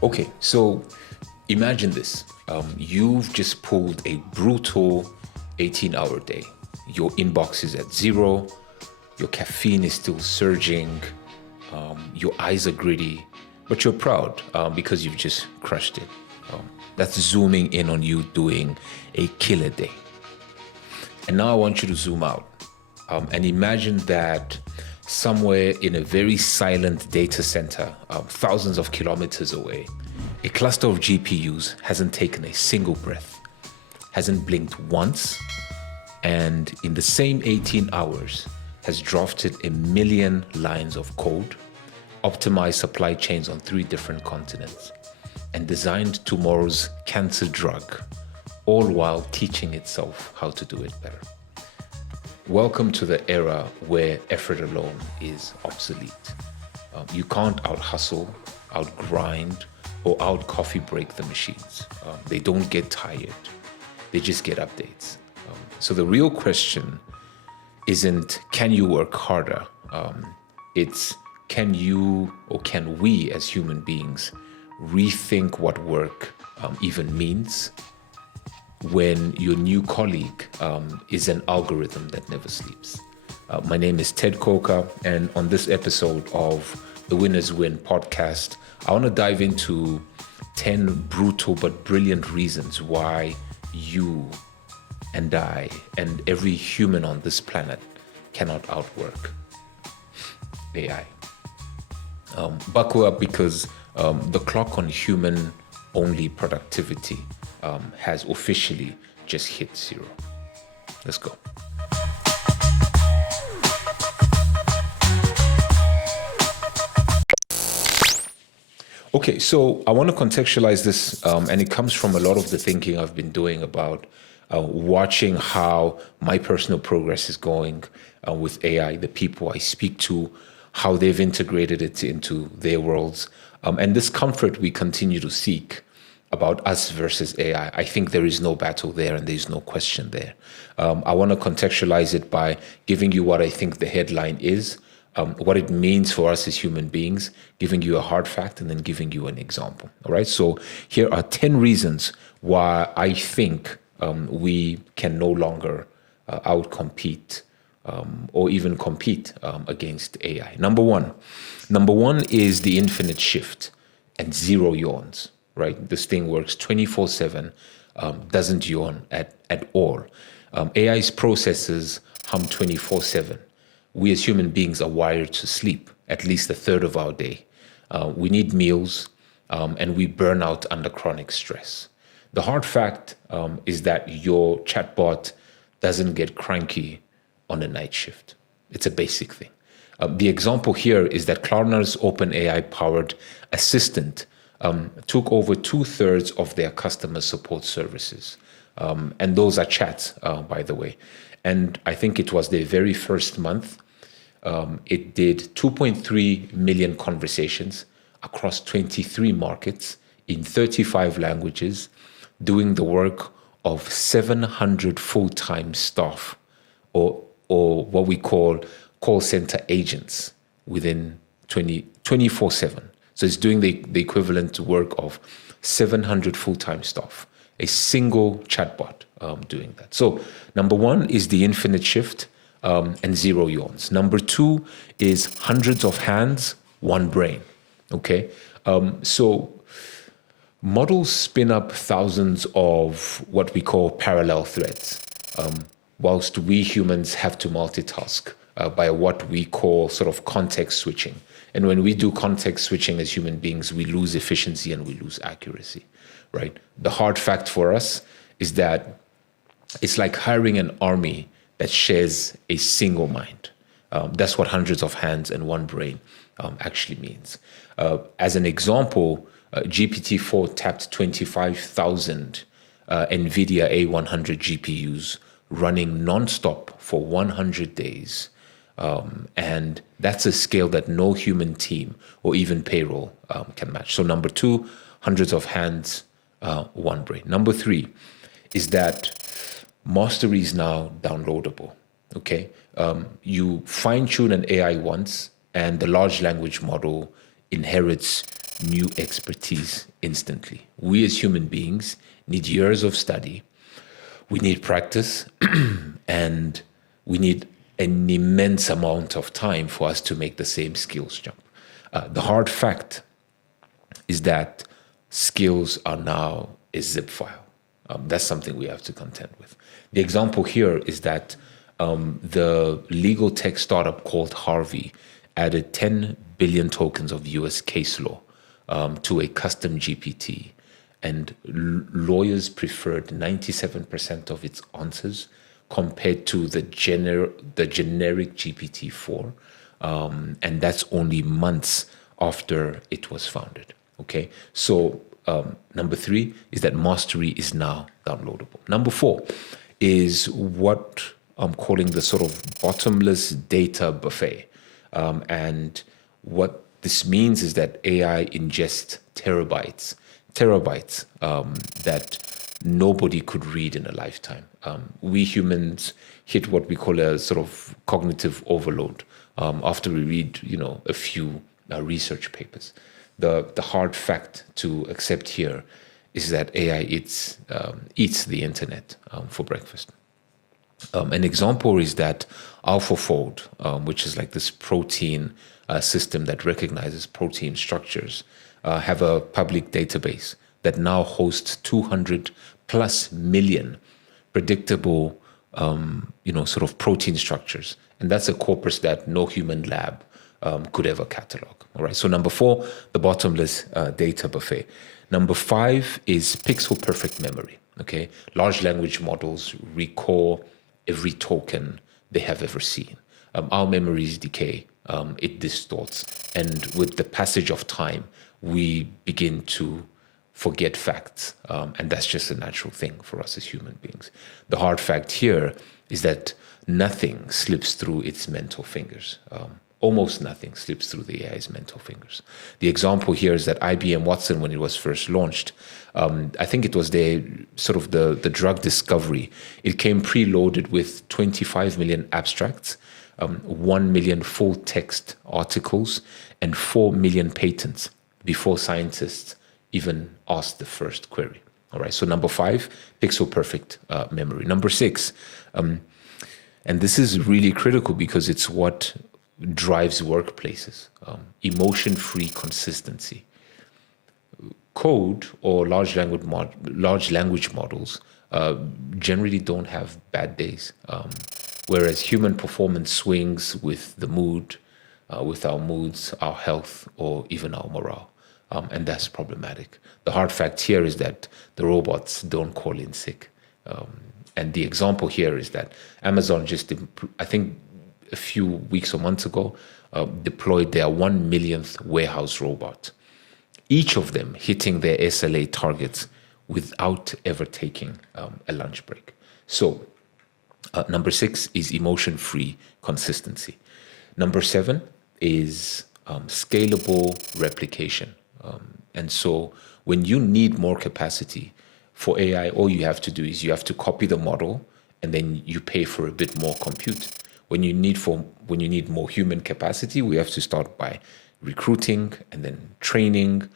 Okay, so imagine this. You've just pulled a brutal 18-hour day. Your inbox is at zero, your caffeine is still surging, your eyes are gritty, but you're proud because you've just crushed it. That's zooming in on you doing a killer day. And now I want you to zoom out and imagine that somewhere in a very silent data center, thousands of kilometers away, a cluster of GPUs hasn't taken a single breath, hasn't blinked once, and in the same 18 hours has drafted 1 million lines of code, optimized supply chains on 3 different continents, and designed tomorrow's cancer drug, all while teaching itself how to do it better. Welcome to the era where effort alone is obsolete. You can't out-hustle, out-grind, or out-coffee break the machines. They don't get tired. They just get updates. So the real question isn't, can you work harder? It's, can you or can we as human beings rethink what work even means when your new colleague is an algorithm that never sleeps? My name is Ted Koka, and on this episode of the Winners Win podcast, I want to dive into 10 brutal but brilliant reasons why you and I and every human on this planet cannot outwork AI. Buckle up, because the clock on human-only productivity has officially just hit zero. Let's go. Okay, so I want to contextualize this, and it comes from a lot of the thinking I've been doing about watching how my personal progress is going with AI, the people I speak to, how they've integrated it into their worlds, and this comfort we continue to seek about us versus AI. I think there is no battle there, and there's no question there. I want to contextualize it by giving you what I think the headline is, what it means for us as human beings, giving you a hard fact, and then giving you an example. All right. So here are 10 reasons why I think we can no longer outcompete or even compete against AI. Number one is the infinite shift and zero yawns. Right. This thing works 24/7, doesn't yawn at all. AI's processes hum 24/7. We as human beings are wired to sleep at least a third of our day. We need meals, and we burn out under chronic stress. The hard fact is that your chatbot doesn't get cranky on a night shift. It's a basic thing. The example here is that Klarna's OpenAI-powered assistant took over 2/3 of their customer support services. And those are chats, by the way. And I think it was their very first month. It did 2.3 million conversations across 23 markets in 35 languages, doing the work of 700 full-time staff, or what we call call center agents within 24/7. So it's doing the equivalent work of 700 full-time staff, a single chatbot doing that. So number one is the infinite shift and zero yawns. Number two is hundreds of hands, one brain. Okay. So models spin up thousands of what we call parallel threads, whilst we humans have to multitask by what we call sort of context switching. And when we do context switching as human beings, we lose efficiency and we lose accuracy, right? The hard fact for us is that it's like hiring an army that shares a single mind. That's what hundreds of hands and one brain actually means. As an example, GPT-4 tapped 25,000 NVIDIA A100 GPUs running nonstop for 100 days. And that's a scale that no human team or even payroll can match. So number two, hundreds of hands, one brain. Number three is that mastery is now downloadable. Okay, you fine tune an AI once, and the large language model inherits new expertise instantly. We as human beings need years of study, we need practice, and we need an immense amount of time for us to make the same skills jump. The hard fact is that skills are now a zip file. That's something we have to contend with. The example here is that the legal tech startup called Harvey added 10 billion tokens of US case law to a custom GPT, and lawyers preferred 97% of its answers compared to the generic GPT-4, and that's only months after it was founded. Okay, so number 3 is that mastery is now downloadable. Number 4 is what I'm calling the sort of bottomless data buffet. And what this means is that AI ingests terabytes that nobody could read in a lifetime. We humans hit what we call a sort of cognitive overload after we read, a few research papers. The hard fact to accept here is that AI eats the internet for breakfast. An example is that AlphaFold, which is like this protein system that recognizes protein structures, have a public database that now hosts 200 plus million predictable, sort of protein structures. And that's a corpus that no human lab could ever catalog. All right. So number 4, the bottomless data buffet. Number 5 is pixel perfect memory. Okay. Large language models recall every token they have ever seen. Our memories decay, it distorts. And with the passage of time, we begin to forget facts. And that's just a natural thing for us as human beings. The hard fact here is that nothing slips through its mental fingers. Almost nothing slips through the AI's mental fingers. The example here is that IBM Watson, when it was first launched, I think it was the drug discovery. It came preloaded with 25 million abstracts, 1 million full text articles, and 4 million patents before scientists even asked the first query. All right. So number 5, pixel perfect memory. Number 6, and this is really critical because it's what drives workplaces, emotion-free consistency. Code or large language models generally don't have bad days, whereas human performance swings with the mood, with our moods, our health, or even our morale, and that's problematic. The hard fact here is that the robots don't call in sick, and the example here is that Amazon just, I think, a few weeks or months ago, deployed their 1 millionth warehouse robot, each of them hitting their SLA targets without ever taking a lunch break. So number 6 is emotion-free consistency. Number 7 is scalable replication. And so when you need more capacity for AI, all you have to do is you have to copy the model and then you pay for a bit more compute. When you need more human capacity, we have to start by recruiting and then training.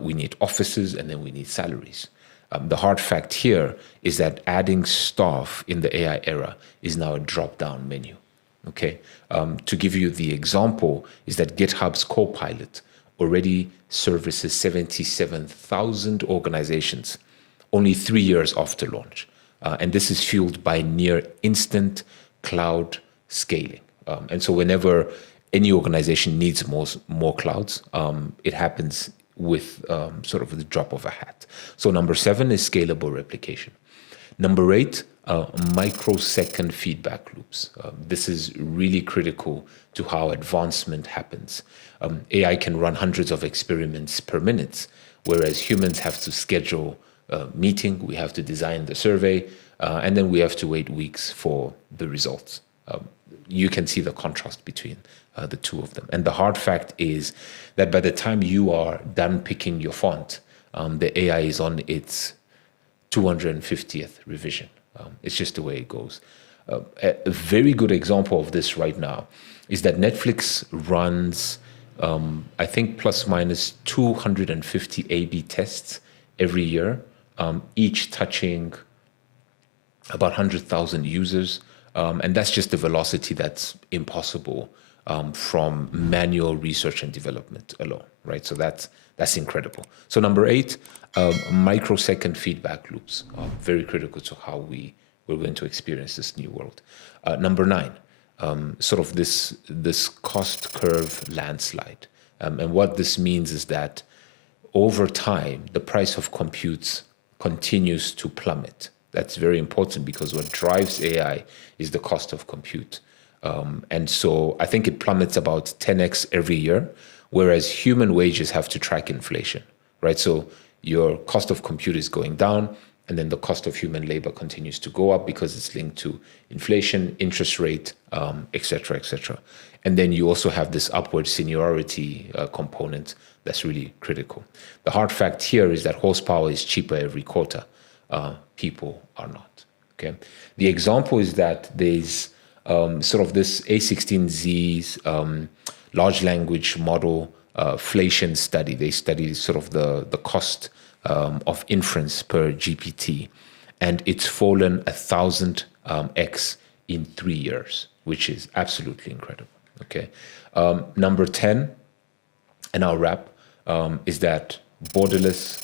We need offices and then we need salaries. The hard fact here is that adding staff in the AI era is now a drop-down menu. Okay. To give you the example is that GitHub's Copilot already services 77,000 organizations only 3 years after launch. And this is fueled by near instant cloud scaling. And so whenever any organization needs more clouds, it happens with sort of the drop of a hat. So number 7 is scalable replication. Number 8, microsecond feedback loops. This is really critical to how advancement happens. AI can run hundreds of experiments per minute, whereas humans have to schedule a meeting, we have to design the survey, and then we have to wait weeks for the results. You can see the contrast between the two of them. And the hard fact is that by the time you are done picking your font, the AI is on its 250th revision. It's just the way it goes. A very good example of this right now is that Netflix runs I think plus minus 250 A/B tests every year, each touching about 100,000 users. And that's just the velocity that's impossible from manual research and development alone, right? So that's incredible. So number 8, microsecond feedback loops are very critical to how we're going to experience this new world. Number 9, sort of this cost curve landslide. And what this means is that over time, the price of compute continues to plummet. That's very important because what drives AI is the cost of compute. And so I think it plummets about 10x every year, whereas human wages have to track inflation, right? So your cost of compute is going down, and then the cost of human labor continues to go up because it's linked to inflation, interest rate, et cetera, et cetera. And then you also have this upward seniority component that's really critical. The hard fact here is that horsepower is cheaper every quarter. People are not, okay? The example is that there's sort of this A16Z's large language model inflation study. They study sort of the cost of inference per GPT, and it's fallen 1,000x in 3 years, which is absolutely incredible. Okay, number 10, and I'll wrap, is that borderless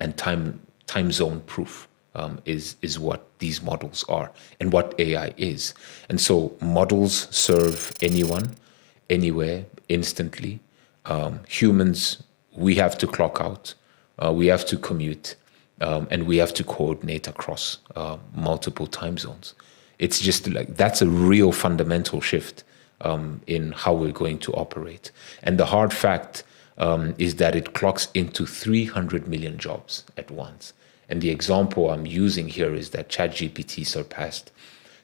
and time zone proof is what these models are and what AI is. And so models serve anyone, anywhere, instantly. Humans, we have to clock out, we have to commute, and we have to coordinate across multiple time zones. It's just like, that's a real fundamental shift in how we're going to operate. And the hard fact is that it clocks into 300 million jobs at once. And the example I'm using here is that ChatGPT surpassed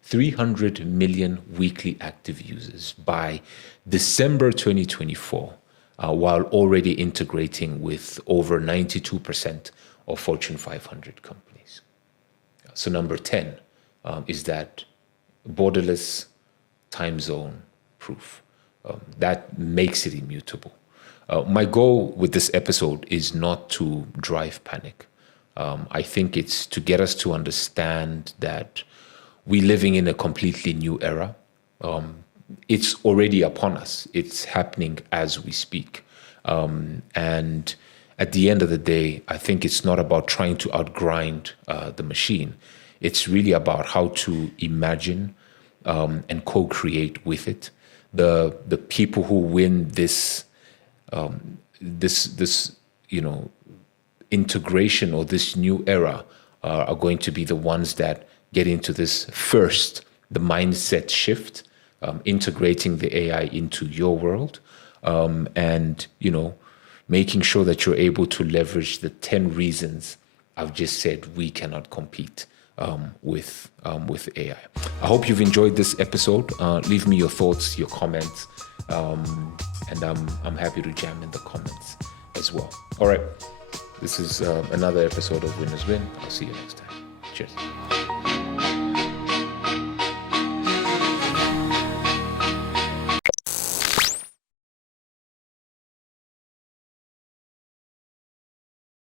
300 million weekly active users by December 2024, while already integrating with over 92% of Fortune 500 companies. So number 10 is that borderless time zone proof. That makes it immutable. My goal with this episode is not to drive panic. I think it's to get us to understand that we're living in a completely new era. It's already upon us. It's happening as we speak. And at the end of the day, I think it's not about trying to outgrind the machine. It's really about how to imagine and co-create with it. The people who win this integration or this new era are going to be the ones that get into this first, the mindset shift, integrating the AI into your world, and making sure that you're able to leverage the 10 reasons I've just said we cannot compete with AI. I hope you've enjoyed this episode. Leave me your thoughts, your comments, and I'm happy to jam in the comments as well. All right, this is another episode of Winners Win. I'll see you next time. Cheers.